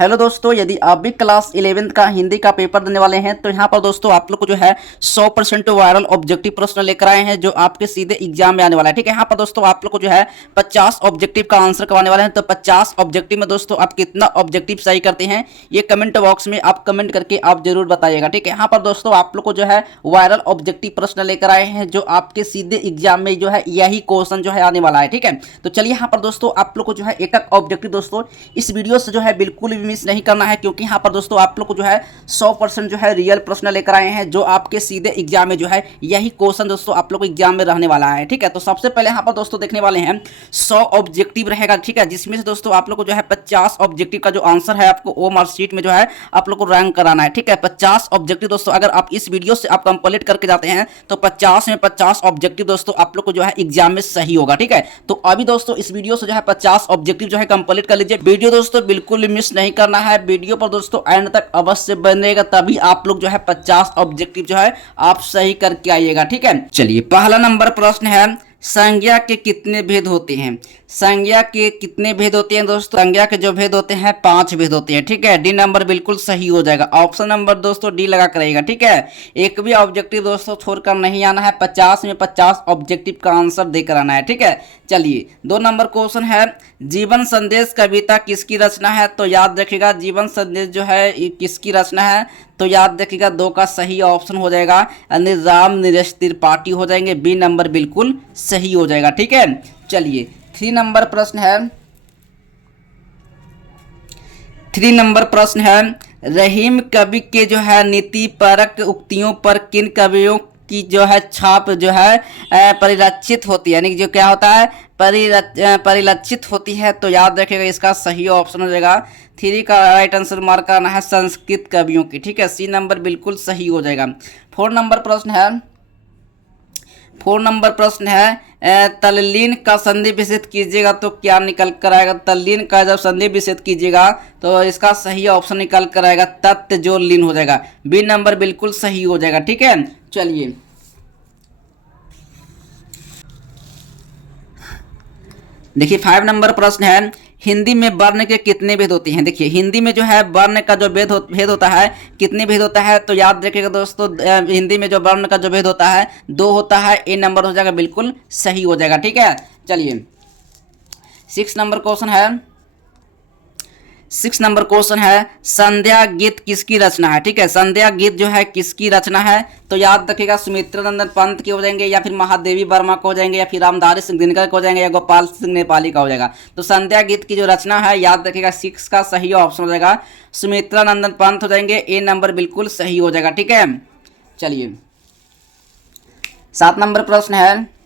Hello दोस्तों, यदि आप भी क्लास 11th का हिंदी का पेपर देने वाले हैं तो यहाँ पर दोस्तों आप लोग को जो है 100% वायरल ऑब्जेक्टिव प्रश्न लेकर आए हैं जो आपके सीधे एग्जाम में आने वाला है। ठीक है, यहाँ पर दोस्तों आप लोग को जो है 50 ऑब्जेक्टिव का आंसर करवाने वाले हैं। तो 50 ऑब्जेक्टिव में दोस्तों आप कितना ऑब्जेक्टिव सही करते हैं ये कमेंट बॉक्स में आप कमेंट करके आप जरूर बताइएगा। ठीक है, यहाँ पर दोस्तों आप लोग को जो है वायरल ऑब्जेक्टिव प्रश्न लेकर आए हैं जो आपके सीधे एग्जाम में जो है यही क्वेश्चन जो है आने वाला है। ठीक है, तो चलिए यहाँ पर दोस्तों आप लोग को जो है एक एक ऑब्जेक्टिव दोस्तों इस वीडियो से जो है बिल्कुल भी मिस नहीं करना है, क्योंकि यहाँ पर दोस्तों आप लोग को जो है 100% जो है रियल प्रश्न लेकर आए हैं जो आपके सीधे एग्जाम में जो है यही क्वेश्चन दोस्तों आप लोग को एग्जाम में रहने वाला है। ठीक है, तो सबसे पहले यहाँ पर दोस्तों देखने वाले हैं 100 ऑब्जेक्टिव रहेगा। ठीक है, जिसमें से दोस्तों आप लोग को जो है 50 ऑब्जेक्टिव का जो आंसर है आपको वो मार्कशीट में जो है आप लोग को रैंक कराना है। ठीक है, 50 ऑब्जेक्टिव दोस्तों अगर आप इस वीडियो से आप कंप्लीट करके जाते हैं तो 50 में 50 ऑब्जेक्टिव दोस्तों आप लोग को जो है एग्जाम में सही होगा। ठीक है, तो अभी दोस्तों इस वीडियो से जो है 50 ऑब्जेक्टिव जो है कंप्लीट कर लीजिए। वीडियो दोस्तों बिल्कुल मिस नहीं करना है, वीडियो पर दोस्तों एंड तक अवश्य बनेगा, तभी आप लोग जो है 50 ऑब्जेक्टिव जो है आप सही करके आइएगा। ठीक है, चलिए पहला नंबर प्रश्न है, संज्ञा के कितने भेद होते हैं? संज्ञा के कितने भेद होते हैं दोस्तों? संज्ञा के जो भेद होते हैं 5 भेद होते हैं। ठीक है, डी नंबर बिल्कुल सही हो जाएगा। ऑप्शन नंबर दोस्तों डी लगा करेगा। ठीक है, एक भी ऑब्जेक्टिव दोस्तों छोड़कर नहीं आना है, 50 में 50 ऑब्जेक्टिव का आंसर देकर आना है। ठीक है, चलिए 2 नंबर क्वेश्चन है, जीवन संदेश कविता किसकी रचना है? तो याद रखिएगा जीवन संदेश जो है किसकी रचना है, तो याद रखिएगा 2 का सही ऑप्शन हो जाएगा राम नीरज त्रिपाठी हो जाएंगे। बी नंबर बिल्कुल सही हो जाएगा। ठीक है, चलिए 3 नंबर प्रश्न है, 3 नंबर प्रश्न है, रहीम कवि के जो है नीति परक उक्तियों पर किन कवियों की जो है छाप जो है परिलक्षित होती है, यानी जो क्या होता है परिलक्षित होती है? तो याद रखिएगा इसका सही ऑप्शन हो जाएगा 3 का राइट आंसर मार्क करना है संस्कृत कवियों की। ठीक है, सी नंबर बिल्कुल सही हो जाएगा। 4 नंबर प्रश्न है, 4 नंबर प्रश्न है, तल्लीन का संधि विच्छेद कीजिएगा तो क्या निकल कर आएगा? तल्लीन का जब संधि विच्छेद कीजिएगा तो इसका सही ऑप्शन निकल कर आएगा तत्व जो लीन हो जाएगा। बी नंबर बिल्कुल सही हो जाएगा। ठीक है, चलिए देखिए 5 नंबर प्रश्न है, हिंदी में वर्ण के कितने भेद होते हैं? देखिए हिंदी में जो है वर्ण का जो भेद होता है कितने भेद होता है? तो याद रखिएगा दोस्तों हिंदी में जो वर्ण का जो भेद होता है 2 होता है। ए नंबर हो जाएगा बिल्कुल सही हो जाएगा। ठीक है, चलिए 6 नंबर क्वेश्चन है, 6 नंबर क्वेश्चन है, संध्या गीत किसकी रचना है? ठीक है, संध्या गीत जो है किसकी रचना है? तो याद रखिएगा सुमित्रा नंदन पंत के हो जाएंगे, या फिर महादेवी वर्मा को हो जाएंगे, या फिर रामधारी सिंह दिनकर को हो जाएंगे, या गोपाल सिंह नेपाली का हो जाएगा। तो संध्या गीत की जो रचना है याद रखिएगा 6 का सही ऑप्शन हो जाएगा सुमित्रा नंदन पंत हो जाएंगे। ए नंबर बिल्कुल सही हो जाएगा। ठीक है, चलिए 7 नंबर प्रश्न है,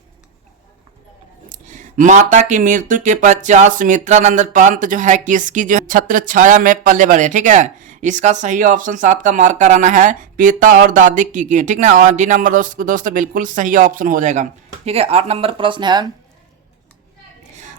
माता की मृत्यु के पश्चात सुमित्रा नंदन पंत जो है किसकी जो छत्र छाया में पले बढ़े? ठीक है, इसका सही ऑप्शन 7 का मार्क कराना है पिता और दादी की। ठीक ना, और डी नंबर दोस्तों बिल्कुल सही ऑप्शन हो जाएगा। ठीक है, 8 नंबर प्रश्न है,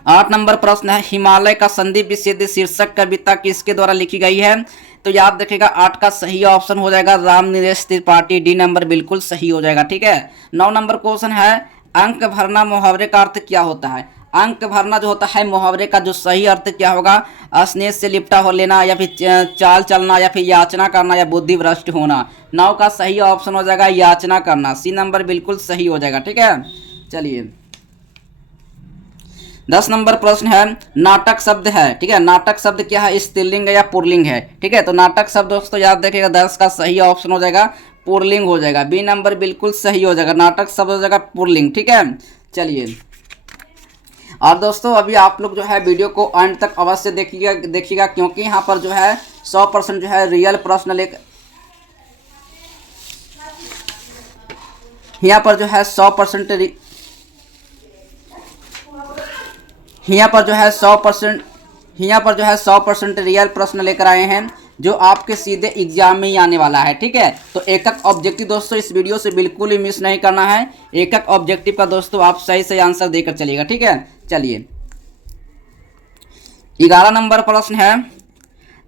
8 नंबर प्रश्न है, हिमालय का संधि विच्छेद शीर्षक कविता किसके द्वारा लिखी गई है? तो याद रखिएगा 8 का सही ऑप्शन हो जाएगा राम नीरज त्रिपाठी। डी नंबर बिल्कुल सही हो जाएगा। ठीक है, 9 नंबर क्वेश्चन है, अंक भरना मुहावरे का अर्थ क्या होता है? अंक भरना जो होता है मुहावरे का जो सही अर्थ क्या होगा? स्नेह से लिपटा हो लेना, या फिर चाल चलना, या फिर याचना करना, या बुद्धि भ्रष्ट होना। 9 का सही ऑप्शन हो जाएगा याचना करना। सी नंबर बिल्कुल सही हो जाएगा। ठीक है, चलिए 10 नंबर प्रश्न है, नाटक शब्द है। ठीक है, नाटक शब्द क्या है? स्त्रीलिंग या पुल्लिंग है? ठीक है, तो नाटक शब्द दोस्तों याद रखिएगा 10 का सही ऑप्शन हो जाएगा पुल्लिंग हो जाएगा। बी नंबर बिल्कुल सही हो जाएगा, नाटक शब्द हो जाएगा पुल्लिंग। ठीक है, चलिए और दोस्तों अभी आप लोग जो है वीडियो को अंत तक अवश्य देखिएगा क्योंकि यहाँ पर जो है 100% जो है रियल प्रश्न लेकर यहाँ पर जो है 100% यहाँ पर जो है 100% रियल प्रश्न लेकर आए हैं जो आपके सीधे एग्जाम में ही आने वाला है। ठीक है, तो एक एक ऑब्जेक्टिव दोस्तों इस वीडियो से बिल्कुल ही मिस नहीं करना है। एक एक ऑब्जेक्टिव का दोस्तों आप सही सही आंसर देकर चलिएगा। ठीक है, चलिए 11 नंबर प्रश्न है,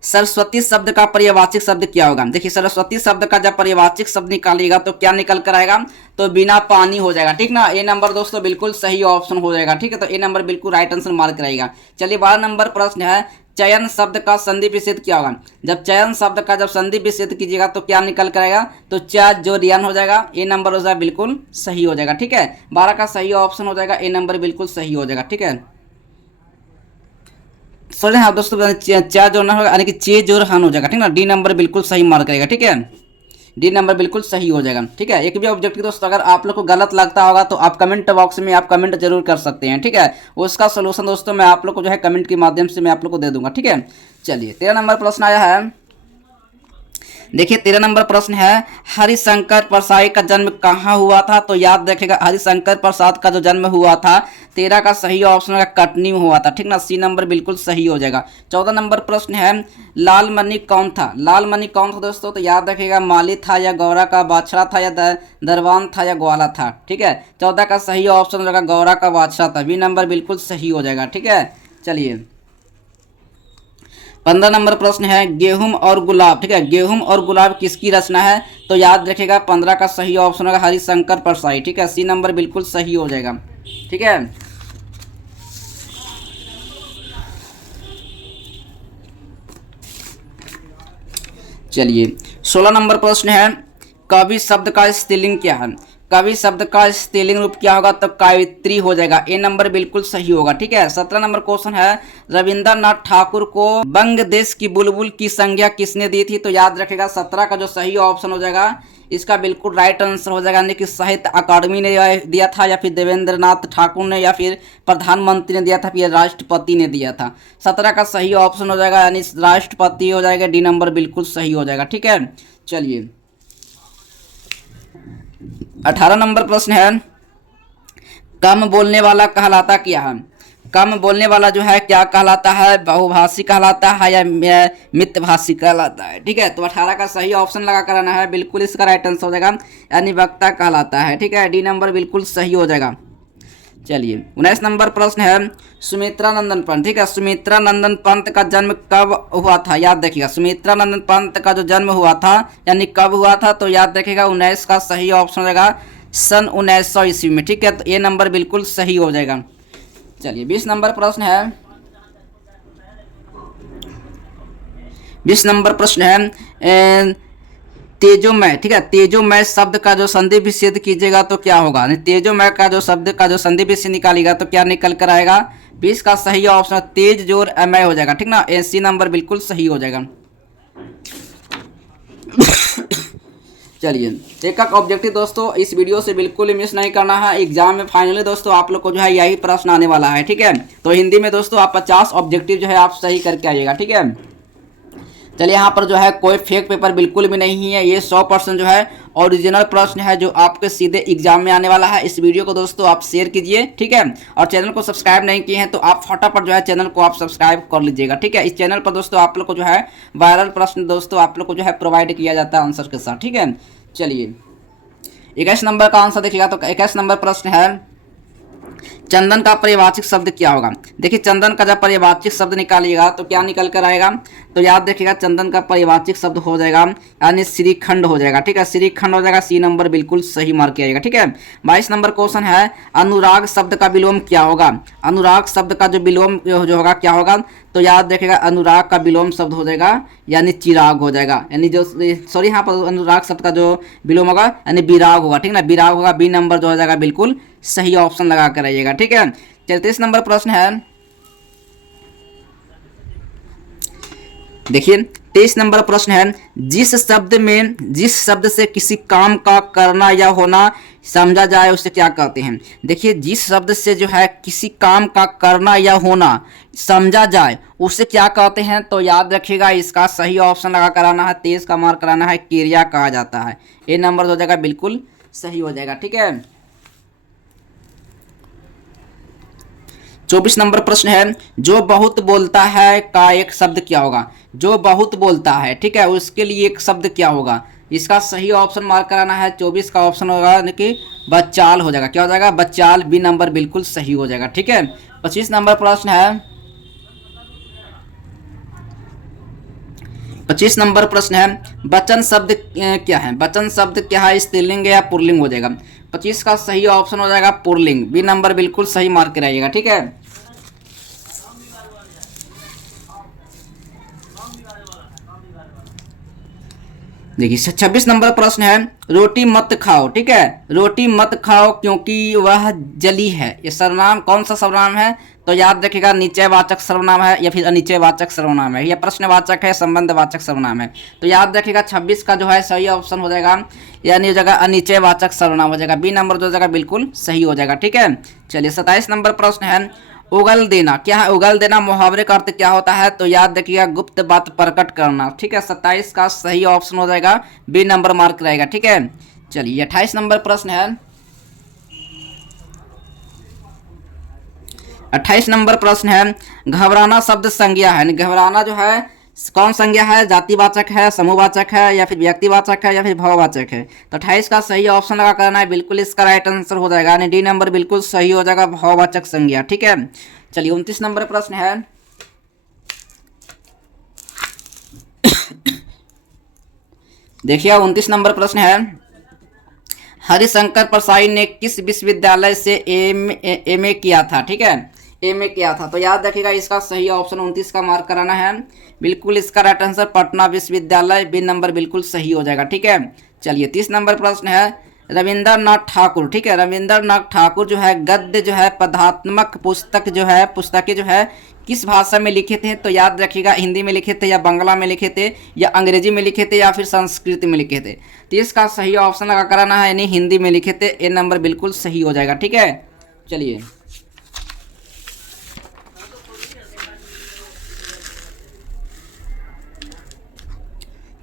सरस्वती शब्द का पर्यायवाची शब्द क्या होगा। देखिए सरस्वती शब्द का जब पर्यायवाची शब्द निकालिएगा तो क्या निकल कर आएगा, तो बिना पानी हो जाएगा, ठीक ना। ए नंबर दोस्तों बिल्कुल सही ऑप्शन हो जाएगा, ठीक है। तो ए नंबर बिल्कुल राइट आंसर मार्क रहेगा। चलिए 12 नंबर प्रश्न है, चयन शब्द का संधि विच्छेद क्या होगा। जब चयन शब्द का जब संधि विच्छेद कीजिएगा तो क्या निकल कर आएगा, तो च जो रियन हो जाएगा, ए नंबर हो जाएगा बिल्कुल सही हो जाएगा, ठीक है। 12 का सही ऑप्शन हो जाएगा, ए नंबर बिल्कुल सही हो जाएगा, ठीक है। सॉरी हाँ दोस्तों, चा जो ना होगा यानी कि चे जो हन हो जाएगा, ठीक ना। डी नंबर बिल्कुल सही मार्क करेगा, ठीक है। डी नंबर बिल्कुल सही हो जाएगा, ठीक है। एक भी ऑब्जेक्टिव दोस्तों अगर आप लोग को गलत लगता होगा तो आप कमेंट बॉक्स में आप कमेंट जरूर कर सकते हैं, ठीक है। उसका सोल्यूशन दोस्तों मैं आप लोग को जो है कमेंट के माध्यम से मैं आप लोग को दे दूंगा, ठीक है। चलिए 13 नंबर प्रश्न आया है। देखिए 13 नंबर प्रश्न है, हरिशंकर प्रसाद का जन्म कहाँ हुआ था। तो याद रखेगा हरिशंकर प्रसाद का जो जन्म हुआ था, 13 का सही ऑप्शन है कटनी में हुआ था, ठीक ना। सी नंबर बिल्कुल सही हो जाएगा। 14 नंबर प्रश्न है, लाल मणि कौन था। लाल मणि कौन था दोस्तों, तो याद रखेगा माली था या गौरा का बादशाह था या दरबान था या ग्वाला था, ठीक है। 14 का सही ऑप्शन होगा गौरा का बादशाह था, बी नंबर बिल्कुल सही हो जाएगा, ठीक है। चलिए 15 नंबर प्रश्न है, गेहूं और गुलाब, ठीक है। गेहूं और गुलाब किसकी रचना है। तो याद रखेगा 15 का सही ऑप्शन होगा हरिशंकर प्रसाद, ठीक है। सी नंबर बिल्कुल सही हो जाएगा, ठीक है। चलिए 16 नंबर प्रश्न है, कवि शब्द का स्त्रीलिंग क्या है। कवि शब्द का स्त्रीलिंग रूप क्या होगा, तो कावित्री हो जाएगा, ए नंबर बिल्कुल सही होगा, ठीक है। 17 नंबर क्वेश्चन है, रविंद्रनाथ ठाकुर को बंग देश की बुलबुल की संज्ञा किसने दी थी। तो याद रखेगा 17 का जो सही ऑप्शन हो जाएगा इसका बिल्कुल राइट आंसर हो जाएगा, यानी कि साहित्य अकादमी ने दिया था या फिर देवेंद्रनाथ ठाकुर ने या फिर प्रधानमंत्री ने दिया था, फिर राष्ट्रपति ने दिया था। 17 का सही ऑप्शन हो जाएगा यानी राष्ट्रपति हो जाएगा, डी नंबर बिल्कुल सही हो जाएगा, ठीक है। चलिए 18 नंबर प्रश्न है, कम बोलने वाला कहलाता क्या है। कम बोलने वाला जो है क्या कहलाता है, बहुभाषी कहलाता है या मितभाषी कहलाता है, ठीक है। तो 18 का सही ऑप्शन लगा कराना है, बिल्कुल इसका राइट आंसर हो जाएगा यानी वक्ता कहलाता है, ठीक है। डी नंबर बिल्कुल सही हो जाएगा। चलिए 19 नंबर प्रश्न है, सुमित्रा नंदन पंत, ठीक है। सुमित्रा नंदन पंत का जन्म कब हुआ था। याद रखिएगा सुमित्रा नंदन पंत का जो जन्म हुआ था यानी कब हुआ था, तो याद रखिएगा 19 का सही ऑप्शन हो जाएगा सन 1900 ईस्वी में, ठीक है। तो ये नंबर बिल्कुल सही हो जाएगा। चलिए 20 नंबर प्रश्न है, 20 नंबर प्रश्न है, तेजोमय, ठीक है। तेजोमय शब्द का जो संधि विच्छेद कीजिएगा तो क्या होगा। तेजोमय का जो शब्द का जो संधि विच्छेद निकालेगा तो क्या निकल कर आएगा, 20 का सही ऑप्शन तेज जोर अमय हो जाएगा, ठीक ना। सी नंबर बिल्कुल सही हो जाएगा। चलिए एक ऑब्जेक्टिव दोस्तों इस वीडियो से बिल्कुल मिस नहीं करना है। एग्जाम में फाइनली दोस्तों आप लोग को जो है यही प्रश्न आने वाला है, ठीक है। तो हिंदी में दोस्तों आप 50 ऑब्जेक्टिव जो है आप सही करके आइएगा, ठीक है। चलिए यहाँ पर जो है कोई फेक पेपर बिल्कुल भी नहीं है, ये 100% जो है ओरिजिनल प्रश्न है जो आपके सीधे एग्जाम में आने वाला है। इस वीडियो को दोस्तों आप शेयर कीजिए, ठीक है। और चैनल को सब्सक्राइब नहीं किए हैं तो आप फटाफट जो है चैनल को आप सब्सक्राइब कर लीजिएगा, ठीक है। इस चैनल पर दोस्तों आप लोग को जो है वायरल प्रश्न दोस्तों आप लोग को जो है प्रोवाइड किया जाता है आंसर के साथ, ठीक है। चलिए 21 नंबर का आंसर देखिएगा। तो 21 नंबर प्रश्न है, चंदन का पर्यायवाची शब्द क्या होगा। देखिए चंदन का जब पर्यायवाची शब्द निकालिएगा तो क्या निकल कर आएगा, तो याद रखिएगा चंदन का पर्यायवाची शब्द हो जाएगा यानी श्रीखंड हो जाएगा, ठीक है। श्रीखंड हो जाएगा, सी नंबर बिल्कुल सही मार्क किया जाएगा, ठीक है। 22 नंबर क्वेश्चन है, अनुराग शब्द का विलोम क्या होगा। अनुराग शब्द का जो विलोम जो होगा क्या होगा, तो याद रखिएगा अनुराग का विलोम शब्द हो जाएगा यानी चिराग हो जाएगा, यानी जो सॉरी यहाँ पर अनुराग शब्द का जो विलोम होगा यानी विराग होगा, ठीक ना। विराग होगा, बी नंबर जो हो जाएगा बिल्कुल सही ऑप्शन लगा कर रहिएगा, ठीक है। 33 नंबर प्रश्न है, देखिए 23 नंबर प्रश्न है, जिस शब्द से किसी काम का करना या होना समझा जाए उसे क्या कहते हैं। देखिए जिस शब्द से जो है किसी काम का करना या होना समझा जाए उसे क्या कहते हैं, तो याद रखिएगा इसका सही ऑप्शन लगा कराना है, 23 का मार्क कराना है, क्रिया कहा जाता है। ये नंबर हो जाएगा बिल्कुल सही हो जाएगा, ठीक है। 24 नंबर प्रश्न है, जो बहुत बोलता है का एक शब्द क्या होगा। जो बहुत बोलता है, ठीक है, उसके लिए एक शब्द क्या होगा। इसका सही ऑप्शन मार्क कराना है, 24 का ऑप्शन होगा यानी कि बच्चाल हो जाएगा। क्या हो जाएगा, बच्चाल, बी नंबर बिल्कुल सही हो जाएगा, ठीक है। 25 नंबर प्रश्न है, 25 नंबर प्रश्न है, वचन शब्द क्या है? वचन शब्द क्या है? स्त्रीलिंग या पुल्लिंग हो जाएगा? 25 का सही ऑप्शन हो जाएगा पुल्लिंग। बी नंबर बिल्कुल सही मार्क कराइएगा, ठीक है। देखिए 26 नंबर प्रश्न है, रोटी मत खाओ, ठीक है। रोटी मत खाओ क्योंकि वह जली है, ये सर्वनाम कौन सा सर्वनाम है? तो याद रखिएगा निश्चयवाचक सर्वनाम है या फिर अनिश्चयवाचक सर्वनाम है, या प्रश्नवाचक है, संबंधवाचक सर्वनाम है। तो याद रखिएगा 26 का जो है सही ऑप्शन हो जाएगा, यानी हो जाएगा अनिश्चयवाचक सर्वनाम हो जाएगा। बी नंबर जो हो जाएगा बिल्कुल सही हो जाएगा, ठीक है। चलिए 27 नंबर प्रश्न है, उगल देना क्या है? उगल देना मुहावरे का अर्थ क्या होता है? तो याद रखिएगा गुप्त बात प्रकट करना, ठीक है। 27 का सही ऑप्शन हो जाएगा, बी नंबर मार्क रहेगा, ठीक है। चलिए 28 नंबर प्रश्न है, 28 नंबर प्रश्न है, घबराना शब्द संज्ञा है। घबराना जो है कौन संज्ञा है? जातिवाचक है, समूहवाचक है, या फिर व्यक्तिवाचक है, या फिर भाववाचक है? तो 28 का सही ऑप्शन लगा करना है, बिल्कुल इसका राइट आंसर हो जाएगा, यानी डी नंबर बिल्कुल सही हो जाएगा, भाववाचक संज्ञा, ठीक है। चलिए 29 नंबर प्रश्न है, देखिए 29 नंबर प्रश्न है, हरिशंकर प्रसाई ने किस विश्वविद्यालय से एमए किया था? ठीक है, एमए किया था। तो याद रखिएगा इसका सही ऑप्शन 29 का मार्क कराना है, बिल्कुल इसका राइट आंसर पटना विश्वविद्यालय, बी नंबर बिल्कुल सही हो जाएगा, ठीक है। चलिए 30 नंबर प्रश्न है, रविंद्रनाथ ठाकुर, ठीक है, रविंद्रनाथ ठाकुर जो है गद्य जो है पदात्मक पुस्तकें जो है किस भाषा में लिखे थे? तो याद रखिएगा हिंदी में लिखे थे, या बांग्ला में लिखे थे, या अंग्रेजी में लिखे थे, या फिर संस्कृत में लिखे थे? तो इसका सही ऑप्शन लगा कराना है, यानी हिंदी में लिखे थे, ए नंबर बिल्कुल सही हो जाएगा, ठीक है। चलिए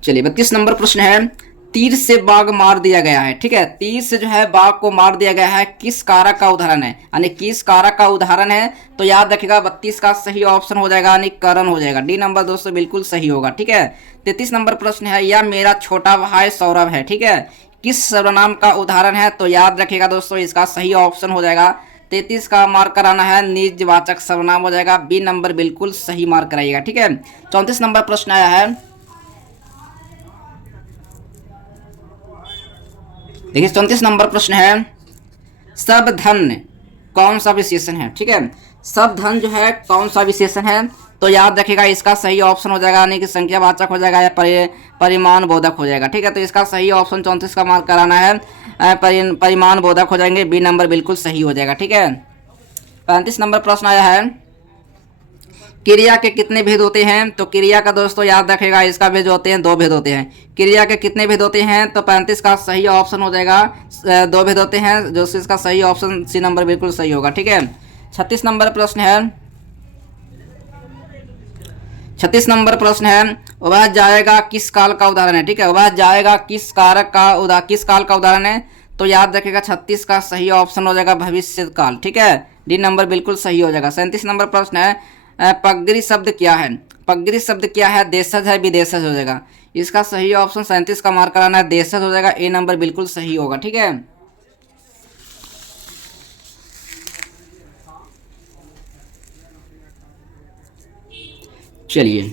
चलिए 32 नंबर प्रश्न है, तीर से बाघ मार दिया गया है, ठीक है, तीर से जो है बाघ को मार दिया गया है, किस कारक का उदाहरण है? यानी किस कारक का उदाहरण है? तो याद रखिएगा 32 का सही ऑप्शन हो जाएगा, यानी करण हो जाएगा, डी नंबर दोस्तों बिल्कुल सही होगा, ठीक है। 33 नंबर प्रश्न है, यह मेरा छोटा भाई सौरभ है, ठीक है, किस सर्वनाम का उदाहरण है? तो याद रखिएगा दोस्तों इसका सही ऑप्शन हो जाएगा, 33 का मार्क कराना है, निजवाचक सर्वनाम हो जाएगा, बी नंबर बिल्कुल सही मार्क कराइएगा, ठीक है। 34 नंबर प्रश्न आया है, देखिए 34 नंबर प्रश्न है, सब धन कौन सा विशेषण है? ठीक है, सब धन जो है कौन सा विशेषण है? तो याद रखिएगा इसका सही ऑप्शन हो जाएगा, यानी कि संख्यावाचक हो जाएगा, या परिमाण बोधक हो जाएगा, ठीक है। तो इसका सही ऑप्शन 34 का मार्क कराना है, परिमाण बोधक हो जाएंगे, बी नंबर बिल्कुल सही हो जाएगा, ठीक है। 35 नंबर प्रश्न आया है, क्रिया के कितने भेद होते हैं? तो क्रिया का दोस्तों याद रखेगा इसका भेद होते हैं, 2 भेद होते हैं। क्रिया के कितने भेद होते हैं? तो 35 का सही ऑप्शन हो जाएगा, 2 भेद होते हैं, जो इसका सही ऑप्शन सी नंबर बिल्कुल सही होगा, ठीक है। 36 नंबर प्रश्न है, 36 नंबर प्रश्न है, वह जाएगा किस काल का उदाहरण है? ठीक है, वह जाएगा किस कारक का किस काल का उदाहरण है? तो याद रखेगा 36 का सही ऑप्शन हो जाएगा भविष्य काल, ठीक है, डी नंबर बिल्कुल सही हो जाएगा। 37 नंबर प्रश्न है, पगड़ी शब्द क्या है? पगड़ी शब्द क्या है? देशज है, विदेशज हो जाएगा। इसका सही ऑप्शन 37 का मार्क कराना है, देशज हो जाएगा, ए नंबर बिल्कुल सही होगा, ठीक है। चलिए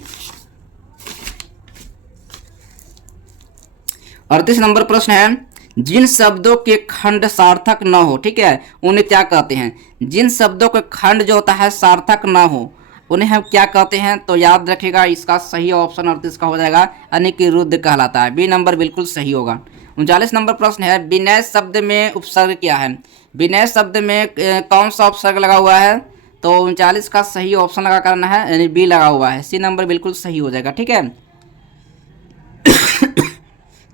38 नंबर प्रश्न है, जिन शब्दों के खंड सार्थक न हो, ठीक है, उन्हें क्या कहते हैं? जिन शब्दों के खंड जो होता है सार्थक न हो, उन्हें हम क्या कहते हैं? तो याद रखिएगा इसका सही ऑप्शन 38 का हो जाएगा, यानी कि रुद्ध कहलाता है, बी नंबर बिल्कुल सही होगा। 39 नंबर प्रश्न है, विनय शब्द में उपसर्ग क्या है? विनय शब्द में कौन सा उपसर्ग लगा हुआ है? तो 39 का सही ऑप्शन लगा करना है, यानी बी लगा हुआ है, सी नंबर बिल्कुल सही हो जाएगा, ठीक है।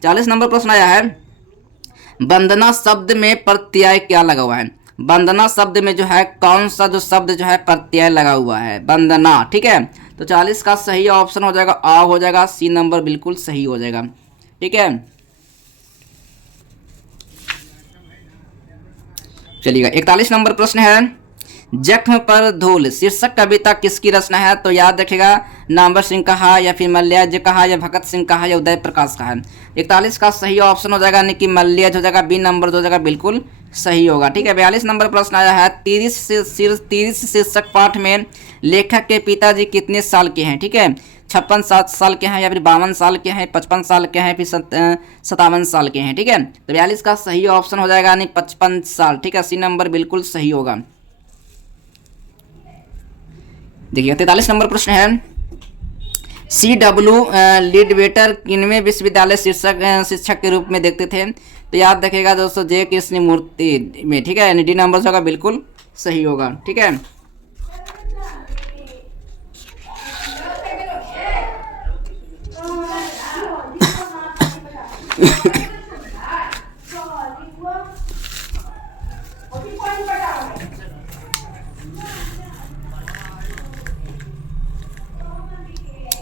40 नंबर प्रश्न आया है, वंदना शब्द में प्रत्यय क्या लगा हुआ है? वंदना शब्द में जो है कौन सा जो शब्द जो है प्रत्यय लगा हुआ है? वंदना, ठीक है। तो 40 का सही ऑप्शन हो जाएगा आ हो जाएगा, सी नंबर बिल्कुल सही हो जाएगा, ठीक है। चलिएगा 41 नंबर प्रश्न है, जख्म पर धूल शीर्षक कविता किसकी रचना है? तो याद रखिएगा नामवर सिंह का है, या फिर मल्ल्याज का है, या भगत सिंह का है, या उदय प्रकाश का है। 41 का सही ऑप्शन हो जाएगा, यानी कि मल्ल्याज हो जाएगा, बी नंबर हो जाएगा, बिल्कुल सही होगा, ठीक है। 42 नंबर प्रश्न आया है, 30 शीर्षक पाठ में लेखक के पिताजी कितने साल के हैं? ठीक है, 56 साल के हैं, या फिर 52 साल के हैं, 55 साल के हैं, फिर 57 साल के हैं। ठीक है, तो 42 का सही ऑप्शन हो जाएगा यानी 55 साल। ठीक है, सी नंबर बिल्कुल सही होगा। देखिए 43 नंबर प्रश्न है, CW लीडवेटर किनमें विश्वविद्यालय शिक्षक के रूप में देखते थे? तो याद रखेगा दोस्तों, जे कृष्णमूर्ति में। ठीक है, डी नंबर होगा बिल्कुल सही होगा। ठीक है,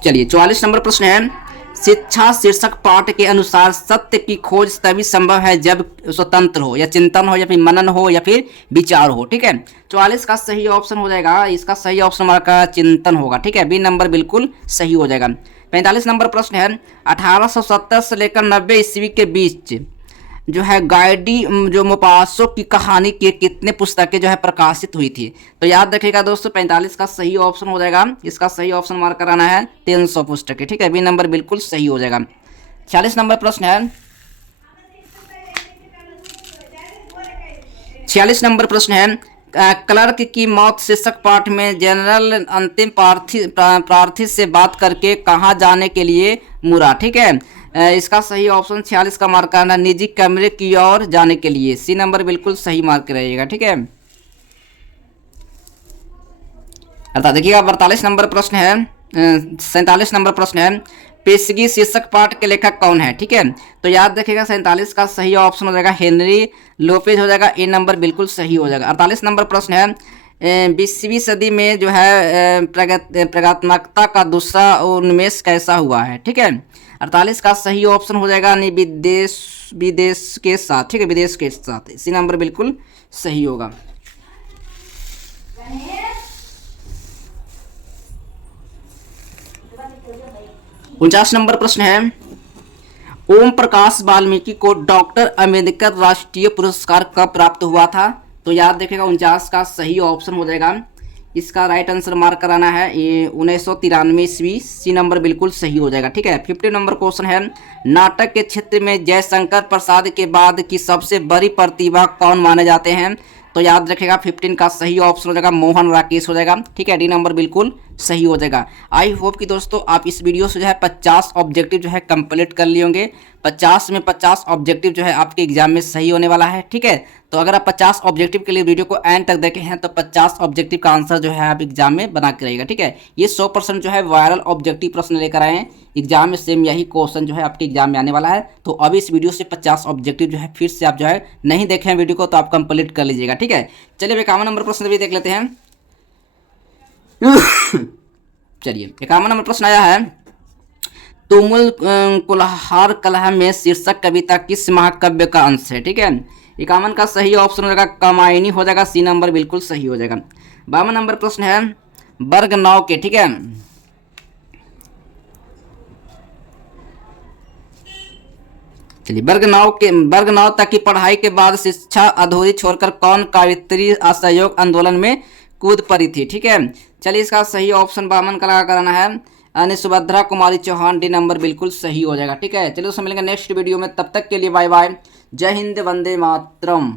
चलिए 44 नंबर प्रश्न है, शिक्षा शीर्षक पाठ के अनुसार सत्य की खोज तभी संभव है जब स्वतंत्र हो, या चिंतन हो, या फिर मनन हो, या फिर विचार हो। ठीक है, 44 का सही ऑप्शन हो जाएगा, इसका सही ऑप्शन हमारा चिंतन होगा। ठीक है, बी नंबर बिल्कुल सही हो जाएगा। 45 नंबर प्रश्न है, 1870 से लेकर 90 ईस्वी के बीच जो है गाइडी जो मोपासो की कहानी के कितने पुस्तकें जो है प्रकाशित हुई थी? तो याद रखिएगा दोस्तों, 45 का सही ऑप्शन हो जाएगा, इसका सही ऑप्शन मार्क कराना है 300 पुस्तकें। ठीक है, बी नंबर बिल्कुल सही हो जाएगा। 46 नंबर प्रश्न है, 46 नंबर प्रश्न है, क्लर्क की मौत शीर्षक पाठ में जनरल अंतिम प्रार्थी से बात करके कहाँ जाने के लिए मुड़ा? ठीक है, इसका सही ऑप्शन 46 का मार्क करना, निजी कमरे की ओर जाने के लिए। सी नंबर बिल्कुल सही मार्क रहेगा। ठीक है, अर्थात देखिएगा 48 नंबर प्रश्न है, 47 नंबर प्रश्न है, पेशगी शीर्षक पाठ के लेखक कौन है? ठीक है, तो याद रखिएगा 47 का सही ऑप्शन हो जाएगा हेनरी लोपेज हो जाएगा, ए नंबर बिल्कुल सही हो जाएगा। 48 नंबर प्रश्न है, 20वीं सदी में जो है प्रगतात्मकता का दूसरा उन्मेष कैसा हुआ है? ठीक है, 48 का सही ऑप्शन हो जाएगा यानी विदेश के साथ। ठीक है, विदेश के साथ, इसी नंबर बिल्कुल सही होगा। उनचास नंबर प्रश्न है, ओम प्रकाश वाल्मीकि को डॉक्टर अंबेडकर राष्ट्रीय पुरस्कार कब प्राप्त हुआ था? तो याद रखिएगा 49 का सही ऑप्शन हो जाएगा, इसका राइट आंसर मार्क कराना है ये 1993 ईस्वी। सी नंबर बिल्कुल सही हो जाएगा। ठीक है, 50 नंबर क्वेश्चन है, नाटक के क्षेत्र में जयशंकर प्रसाद के बाद की सबसे बड़ी प्रतिभा कौन माने जाते हैं? तो याद रखेगा 15 का सही ऑप्शन हो जाएगा मोहन राकेश हो जाएगा। ठीक है, डी नंबर बिल्कुल सही हो जाएगा। आई होप कि दोस्तों आप इस वीडियो से जो है 50 ऑब्जेक्टिव जो है कंप्लीट कर लिए होंगे। 50 में 50 ऑब्जेक्टिव जो है आपके एग्जाम में सही होने वाला है। ठीक है, तो अगर आप 50 ऑब्जेक्टिव के लिए वीडियो को एंड तक देखे हैं तो 50 ऑब्जेक्टिव का आंसर जो है आप एग्जाम में बना के रहेगा। ठीक है, ये 100% जो है वायरल ऑब्जेक्टिव प्रश्न लेकर आए हैं एग्जाम में, सेम यही क्वेश्चन जो है आपके एग्जाम में आने वाला है। तो अभी इस वीडियो से 50 ऑब्जेक्टिव जो है फिर से आप जो है नहीं देखे हैं वीडियो को तो आप कंप्लीट कर लीजिएगा। ठीक है, चलिए 51 नंबर प्रश्न भी देख लेते हैं। चलिए 51 नंबर प्रश्न आया है, तुमुल कुल्हार कलह में शीर्षक कविता किस महाकाव्य का अंश है? ठीक है, 51 का सही ऑप्शन हो जाएगा कामायनी हो जाएगा, सी नंबर बिल्कुल सही हो जाएगा। 52 नंबर प्रश्न है, बर्गनाव के, ठीक है, चलिए बर्गनाव तक की पढ़ाई के बाद शिक्षा अधूरी छोड़कर कौन कवियत्री असहयोग आंदोलन में कूद पड़ी थी? ठीक है, चलिए इसका सही ऑप्शन 52 का लगा कराना है यानी सुभद्रा कुमारी चौहान, डी नंबर बिल्कुल सही हो जाएगा। ठीक है, चलिए दोस्तों मिलेंगे नेक्स्ट वीडियो में, तब तक के लिए बाय बाय, जय हिंद, वंदे मातरम।